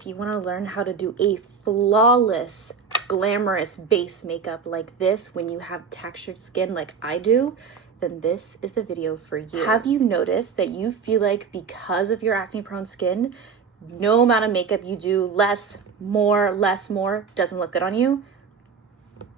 If you want to learn how to do a flawless, glamorous base makeup like this when you have textured skin like I do, then this is the video for you. Have you noticed that you feel like because of your acne prone skin, no amount of makeup you do, less, more, doesn't look good on you?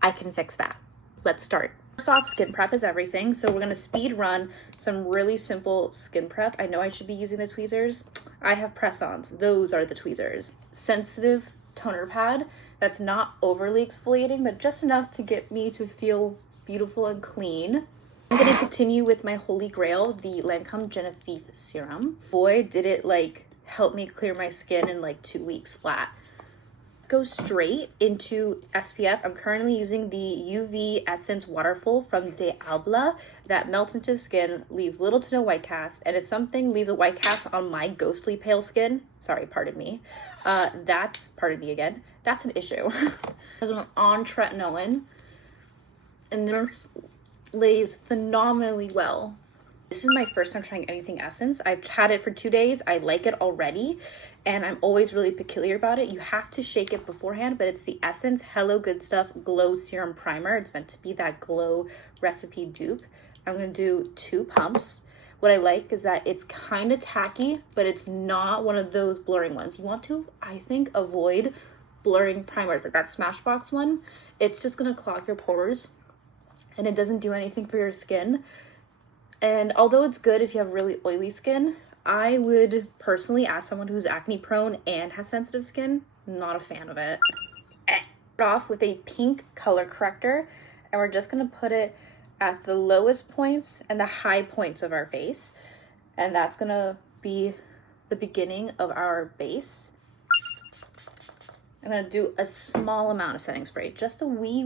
I can fix that. Let's start. First off, skin prep is everything. So we're gonna speed run some really simple skin prep. I know I should be using the tweezers. I have press-ons, those are the tweezers. Sensitive toner pad that's not overly exfoliating, but just enough to get me to feel beautiful and clean. I'm gonna continue with my holy grail, the Lancome Genevieve serum. Boy, did it like help me clear my skin in like 2 weeks flat. Go straight into SPF. I'm currently using the UV Essence Waterful from De Albla that melts into skin, leaves little to no white cast. And if something leaves a white cast on my ghostly pale skin, sorry, pardon me, pardon me again, that's an issue. I'm on tretinoin, and this lays phenomenally well. This is my first time trying anything Essence. I've had it for 2 days. I like it already, and I'm always really peculiar about it. You have to shake it beforehand, but it's the Essence Hello Good Stuff Glow Serum Primer. It's meant to be that glow recipe dupe. I'm gonna do 2 pumps. What I like is that it's kind of tacky, but it's not one of those blurring ones. You want to, I think, avoid blurring primers, like that Smashbox one. It's just gonna clog your pores, and it doesn't do anything for your skin. And although it's good if you have really oily skin, I would personally, as someone who's acne prone and has sensitive skin, not a fan of it. Start off with a pink color corrector, and we're just gonna put it at the lowest points and the high points of our face. And that's gonna be the beginning of our base. I'm gonna do a small amount of setting spray, just a wee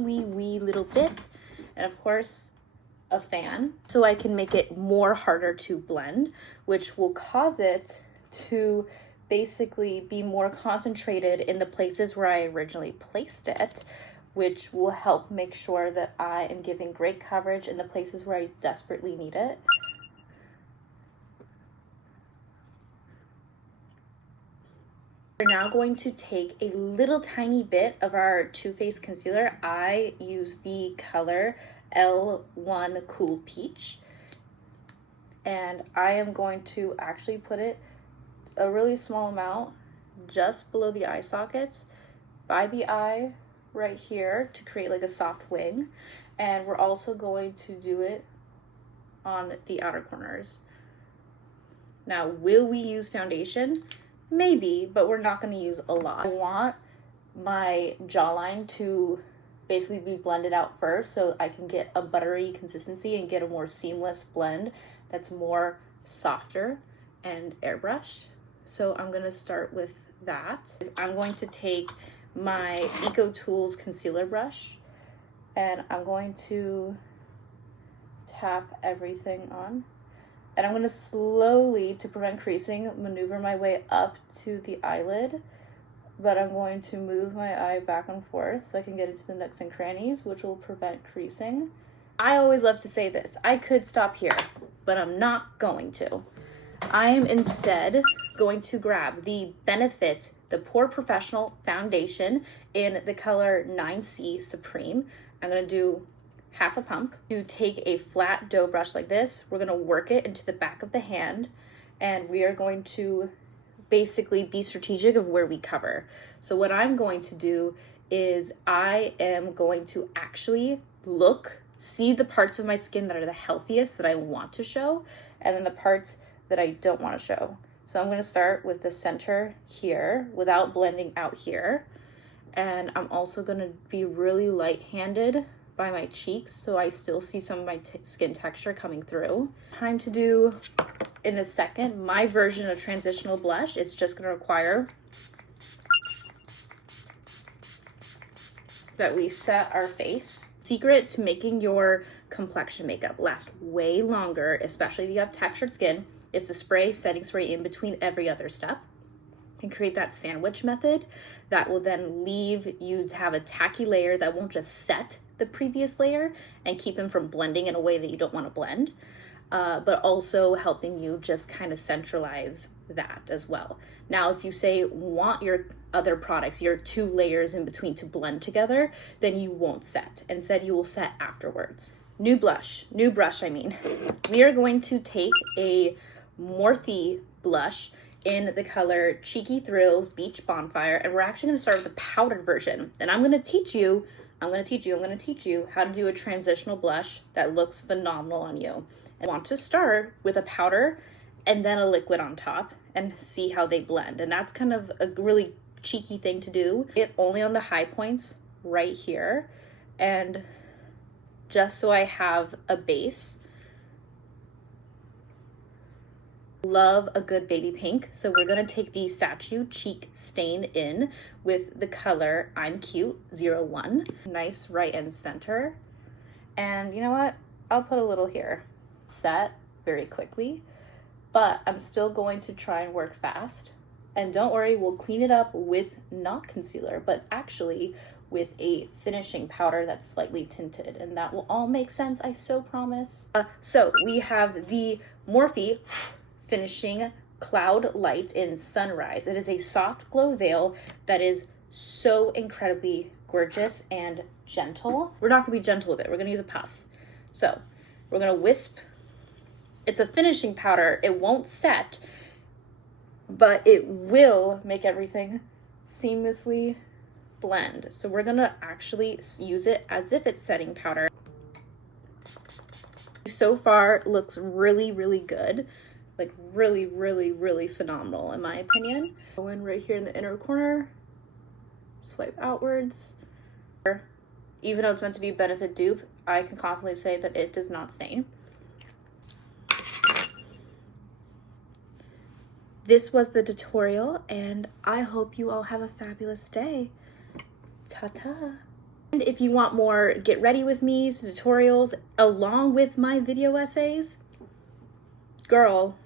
little bit. And of course, a fan, so I can make it more harder to blend, which will cause it to basically be more concentrated in the places where I originally placed it, which will help make sure that I am giving great coverage in the places where I desperately need it. We're now going to take a little tiny bit of our Too Faced concealer. I use the color L1 Cool Peach, and I am going to actually put it a really small amount just below the eye sockets, by the eye right here, to create like a soft wing. And we're also going to do it on the outer corners. Now, will we use foundation? Maybe, but we're not going to use a lot. I want my jawline to basically be blended out first, so I can get a buttery consistency and get a more seamless blend that's more softer and airbrushed. So I'm gonna start with that. I'm going to take my Eco Tools concealer brush, and I'm going to tap everything on. And I'm gonna slowly, to prevent creasing, maneuver my way up to the eyelid. But I'm going to move my eye back and forth so I can get into the nooks and crannies, which will prevent creasing. I always love to say this, I could stop here, but I'm not going to. I am instead going to grab the Benefit, the Pore Professional Foundation in the color 9C Supreme. I'm gonna do half a pump. To take a flat dough brush like this, we're gonna work it into the back of the hand, and we are going to basically be strategic of where we cover. So what I'm going to do is I am going to actually see the parts of my skin that are the healthiest that I want to show, and then the parts that I don't want to show. So I'm going to start with the center here without blending out here. And I'm also going to be really light-handed by my cheeks, so I still see some of my skin texture coming through. Time to do, in a second, my version of transitional blush. It's just gonna require that we set our face. Secret to making your complexion makeup last way longer, especially if you have textured skin, is to spray setting spray in between every other step and create that sandwich method that will then leave you to have a tacky layer that won't just set the previous layer and keep them from blending in a way that you don't want to blend. but also helping you just kind of centralize that as well. Now, if you say want your other products, your 2 layers in between to blend together, then you won't set. Instead, you will set afterwards. New brush, I mean. We are going to take a Morphe blush in the color Cheeky Thrills Beach Bonfire, and we're actually gonna start with the powdered version. And I'm gonna teach you how to do a transitional blush that looks phenomenal on you. And I want to start with a powder and then a liquid on top and see how they blend. And that's kind of a really cheeky thing to do. It only on the high points right here, and just so I have a base. Love a good baby pink, so we're gonna take the Statue Cheek Stain in with the color I'm Cute 01. Nice right and center. And you know what? I'll put a little here. Set very quickly, but I'm still going to try and work fast. And don't worry, we'll clean it up with not concealer, but actually with a finishing powder that's slightly tinted, and that will all make sense, I so promise. So we have the Morphe Finishing Cloud Light in Sunrise. It is a soft glow veil that is so incredibly gorgeous and gentle. We're not gonna be gentle with it, we're gonna use a puff. So we're gonna wisp. It's a finishing powder, it won't set, but it will make everything seamlessly blend. So we're gonna actually use it as if it's setting powder. So far looks really, really good. Like really, really, really phenomenal in my opinion. Go in right here in the inner corner, swipe outwards. Even though it's meant to be a Benefit dupe, I can confidently say that it does not stain. This was the tutorial, and I hope you all have a fabulous day. Ta-ta. And if you want more get ready with me tutorials along with my video essays, girl,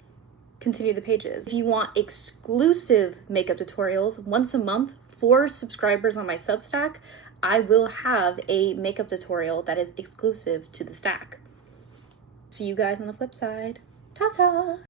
continue the pages. If you want exclusive makeup tutorials once a month for subscribers on my Substack, I will have a makeup tutorial that is exclusive to the stack. See you guys on the flip side. Ta-ta!